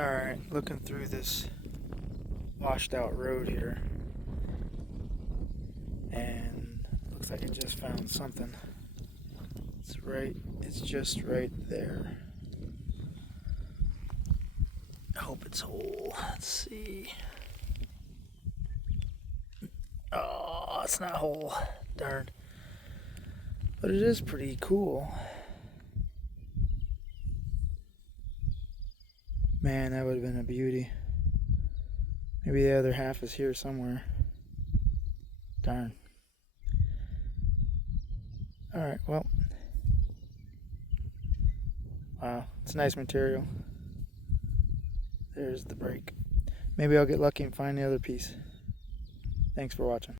Alright, looking through this washed out road here, and looks like I just found something. It's just right there. I hope it's whole. Let's see. Oh, it's not whole. Darn. But it is pretty cool. Man, that would have been a beauty. Maybe the other half is here somewhere. Darn. Alright, well. Wow, it's nice material. There's the break. Maybe I'll get lucky and find the other piece. Thanks for watching.